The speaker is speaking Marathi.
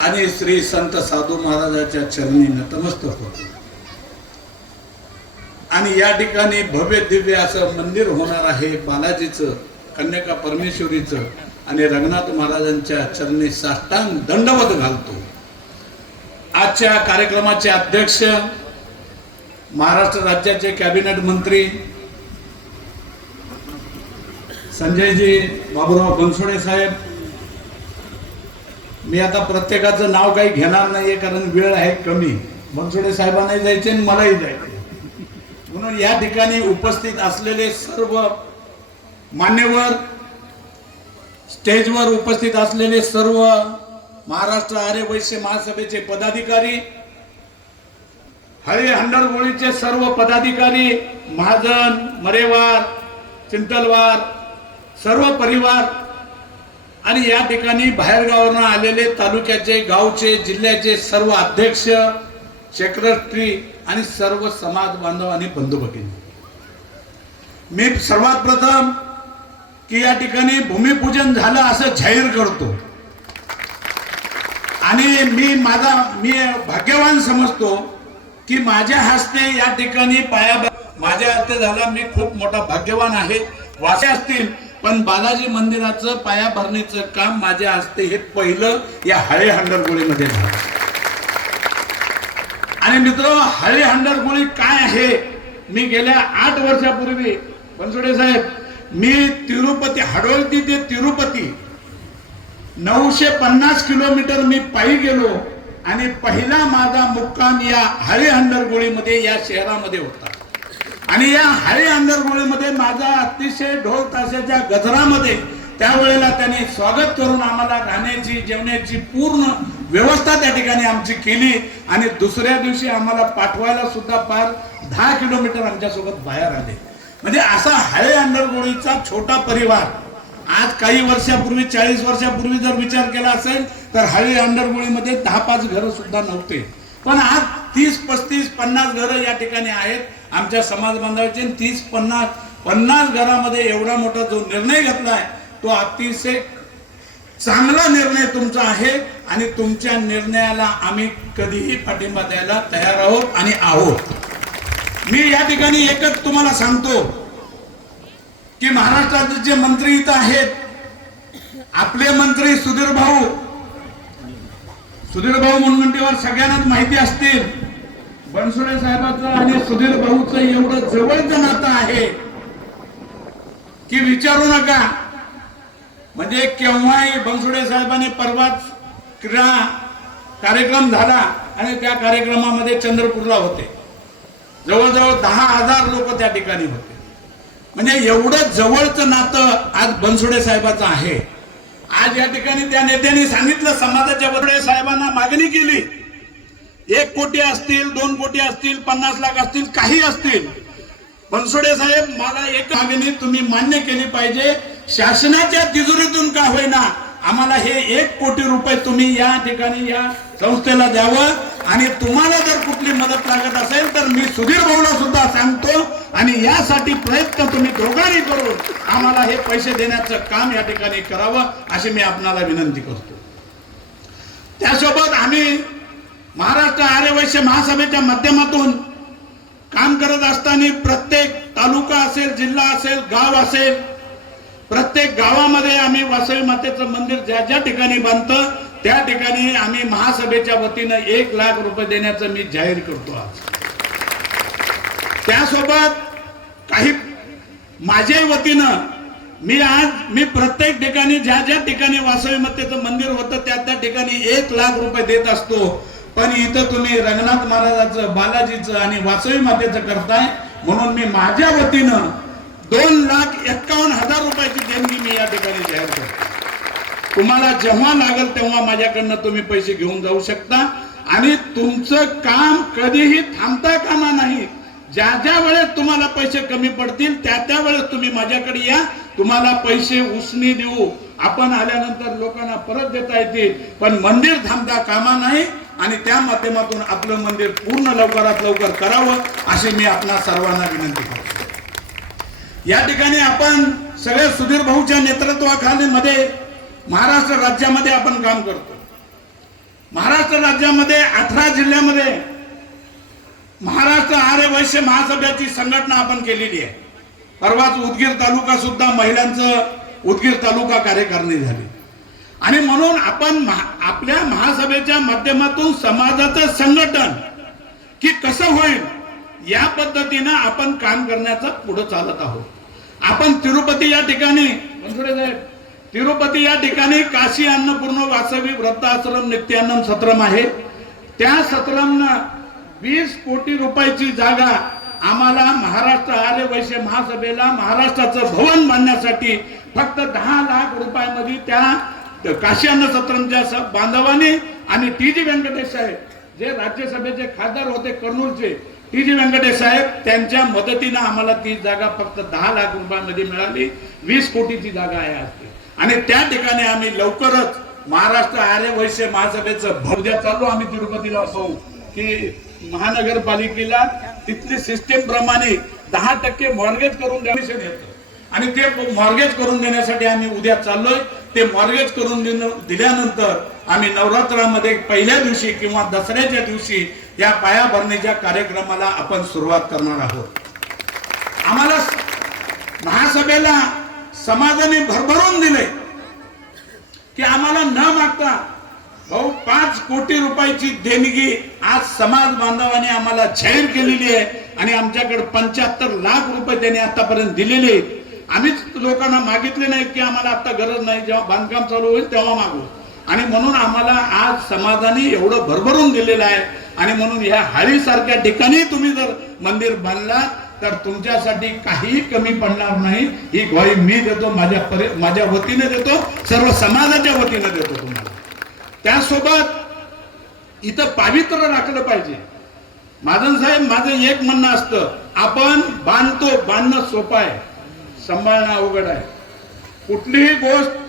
आणि श्री संत साधू महाराजाच्या चरणी नतमस्तक होतो. आणि या ठिकाणी भव्य दिव्य असं मंदिर होणार आहे बालाजीचं कन्याका परमेश्वरीचं आणि रंगनाथ महाराजांच्या चरणी साष्टांग दंडवत घालतो. आजच्या कार्यक्रमाचे अध्यक्ष महाराष्ट्र राज्याचे कॅबिनेट मंत्री संजयजी बाबूराव बनसोडे साहेब मी आता प्रत्येकाचं नाव काही घेणार नाहीये कारण वेळ आहे कमी. बनसोडे साहेबांनाही जायचे आणि मलाही जायचे. म्हणून या ठिकाणी उपस्थित असलेले सर्व मान्यवर स्टेजवर उपस्थित असलेले सर्व महाराष्ट्र आर्य वैश्य महासभेचे पदाधिकारी हरी हंडरगोळीचे सर्व पदाधिकारी महाजन मरेवार चिंतलवार सर्व परिवार आणि या ठिकाणी बाहेरगावावरून आलेले तालुक्याचे गावचे जिल्ह्याचे सर्व अध्यक्ष सेक्रेटरी आणि सर्व समाज बांधव आणि बंधू भगिनी मी सर्वात प्रथम की या ठिकाणी भूमिपूजन झालं असं जाहीर करतो. आणि मी माझा मी भाग्यवान समजतो की माझ्या हस्ते या ठिकाणी पाया माझ्या हस्ते झाला मी खूप मोठा भाग्यवान आहे. वासे असतील पण बालाजी मंदिराचं पाया भरणीचं काम माझ्या हस्ते हे पहिलं या हळे हंडरगोळीमध्ये झालं. आणि मित्र हळे हंडरगोळी काय आहे? मी गेल्या आठ वर्षापूर्वी बनसोडे साहेब मी तिरुपती हडवलती ते तिरुपती नऊशे पन्नास किलोमीटर मी पायी गेलो आणि पहिला माझा मुक्काम या हळे हंडरगोळीमध्ये या शहरामध्ये होता. आणि या हळे अंधरगोळीमध्ये माझा अतिशय ढोल ताशाच्या गजरामध्ये त्यावेळेला त्यांनी स्वागत करून आम्हाला राहण्याची जेवण्याची पूर्ण व्यवस्था त्या ठिकाणी आमची केली. आणि दुसऱ्या दिवशी आम्हाला पाठवायला सुद्धा फार दहा किलोमीटर आमच्यासोबत बाहेर आले. म्हणजे असा हळे अंडरगोळीचा छोटा परिवार. आज काही वर्षापूर्वी चाळीस वर्षापूर्वी जर विचार केला असेल तर हळे अंडरगोळीमध्ये दहा पाच घरं सुद्धा नव्हते. पण आज तीस पस्तीस पन्नास घरं या ठिकाणी आहेत आमच्या समाज बांधवाचे. तीस पन्नास पन्नास घरामध्ये एवढा मोठा जो निर्णय घेतलाय तो अतिशय चांगला निर्णय तुमचा आहे. आणि तुमच्या निर्णयाला आम्ही कधीही पाठिंबा द्यायला तयार आहोत आणि आहोत. मी या ठिकाणी एकच तुम्हाला सांगतो की महाराष्ट्राचे जे मंत्री इथं आहेत आपले मंत्री सुधीर भाऊ. सुधीर भाऊ मुनगंटीवर सगळ्यांनाच माहिती असतील. बनसोडे साहेबाचं आणि सुधीर भाऊचं एवढं जवळचं नातं आहे की विचारू नका. म्हणजे केव्हाही बनसोडे साहेबांनी परवाच क्रीडा कार्यक्रम झाला आणि त्या कार्यक्रमामध्ये चंद्रपूरला होते. जवळजवळ दहा हजार लोक त्या ठिकाणी होते. म्हणजे एवढं जवळचं नातं आज बनसोडे साहेबाचं आहे. आज या ठिकाणी त्या नेत्यांनी सांगितलं समाजाच्या बनसोडे साहेबांना मागणी केली. एक कोटी असतील दोन कोटी असतील पन्नास लाख असतील काही असतील. बनसोडे साहेब मला एक मागणी तुम्ही मान्य केली पाहिजे. शासनाच्या तिजोरीतून का होईना आम्हाला हे एक कोटी रुपये तुम्ही या ठिकाणी या संस्थेला द्यावं. आणि तुम्हाला जर कुठली मदत लागत असेल तर मी सुधीर भाऊला सुद्धा सांगतो. आणि यासाठी प्रयत्न तुम्ही दोघांनी करून आम्हाला हे पैसे देण्याचं काम या ठिकाणी करावं अशी मी आपणाला विनंती करतो. त्यासोबत आम्ही महाराष्ट्र आर्य वैश्य महासभेच्या माध्यमातून काम करत असताना प्रत्येक तालुका असेल जिल्हा असेल गाव असेल प्रत्येक गावामध्ये आम्ही वासवी मातेचं मंदिर ज्या ज्या ठिकाणी बांधतं त्या ठिकाणी आम्ही महासभेच्या वतीनं एक लाख रुपये देण्याचं मी जाहीर करतो आज. त्यासोबत काही माझ्या वतीनं मी आज मी प्रत्येक ठिकाणी ज्या ज्या ठिकाणी वासवी मातेचं मंदिर होतं त्या त्या ठिकाणी एक लाख रुपये देत असतो. पण इथं तुम्ही रंगनाथ महाराजाचं बालाजीचं आणि वासवी मातेचं करताय म्हणून मी माझ्या वतीनं दोन लाख एक्कावन्न हजार रुपयाची देणगी मी या ठिकाणी जाहीर करतो. तुम्हाला जेव्हा लागेल तेव्हा माझ्याकडनं तुम्ही पैसे घेऊन जाऊ शकता. आणि तुमचं काम कधीही थांबता कामा नाही. ज्या ज्या वेळेस तुम्हाला पैसे कमी पडतील त्या त्या वेळेस तुम्ही माझ्याकडे या. तुम्हाला पैसे उसनी देऊ. आपण आल्यानंतर लोकांना परत देता येतील. पण मंदिर थांबता कामा नाही. आणि त्या माध्यमातून आपलं मंदिर पूर्ण लवकरात लवकर करावं अशी मी आपणा सर्वांना विनंती करतो. या ठिकाणी आपण सगळे सुधीर भाऊच्या नेतृत्वाखाली मध्ये महाराष्ट्र राज्यामध्ये आपण काम करतो. महाराष्ट्र राज्यामध्ये अठरा जिल्ह्यामध्ये महाराष्ट्र आर्य वैश्य महासभेची संघटना आपण केलेली आहे. परवाच उदगीर तालुका सुद्धा महिलांचं उदगीर तालुका कार्यकारिणी झाली. आणि म्हणून आपण महा- आपल्या महासभेच्या माध्यमातून समाजाचं संघटन की कसं होईल या पद्धतीनं आपण काम करण्याचं पुढे चालत आहोत. आपण तिरुपती या ठिकाणी तिरुपती या ठिकाणी काशी अन्नपूर्ण वासवी व्रताश्रम नित्यान्नम सत्रम आहे. त्या सत्रमनं वीस कोटी रुपयाची जागा आम्हाला महाराष्ट्र आर्य वैश्य महासभेला महाराष्ट्राचं भवन बांधण्यासाठी फक्त दहा लाख रुपयामध्ये त्या काशी अन्न बांधवाने आणि टी जी व्यंकटेश साहेब जे राज्यसभेचे खासदार होते कर्नूलचे टी जी व्यंकटेश साहेब त्यांच्या मदतीनं आम्हाला ती जागा फक्त दहा लाख रुपयामध्ये मिळाली. वीस कोटीची जागा आहे आज आणि त्या ठिकाणी आम्ही लवकरच महाराष्ट्र आर्य वैश्य महासभेचं भव्य चालू चाललो आम्ही तिरुपतीला पाहू की महानगरपालिकेला तिथली सिस्टीम प्रमाणे दहा टक्के मॉर्गेज करून कमिशन आणि ते मॉर्गेज करून देण्यासाठी आम्ही उद्या चाललोय. ते मॉर्गेज करून दिल्यानंतर आम्ही नवरात्रामध्ये पहिल्या दिवशी किंवा दसऱ्याच्या दिवशी या पायाभरणीच्या कार्यक्रमाला आपण सुरुवात करणार आहोत आम्हाला महासभेला समाजाने भरभरून दिले की आम्हाला न मागता भाऊ पाच कोटी रुपयाची देणगी आज समाज बांधवाने आम्हाला जाहीर केलेली आहे आणि आमच्याकडे पंच्याहत्तर लाख रुपये त्यांनी आतापर्यंत दिलेले आहेत. आम्हीच लोकांना मागितले नाही की आम्हाला आता गरज नाही जेव्हा बांधकाम चालू होईल तेव्हा मागू. आणि म्हणून आम्हाला आज समाजाने एवढं भरभरून दिलेलं आहे. आणि म्हणून ह्या हाळीसारख्या ठिकाणी तुम्ही जर मंदिर बांधला तर तुमच्यासाठी काही कमी पडणार नाही. ही ग्वाही मी देतो माझ्या परि माझ्या वतीने देतो सर्व समाजाच्या वतीने देतो तुम्हाला. त्यासोबत इथं पावित्र्य राखलं पाहिजे. माझं साहेब माझं एक म्हणणं असतं आपण बांधतो बांधणं सोपं आहे. सांभाळणं अवघड आहे. कुठलीही गोष्ट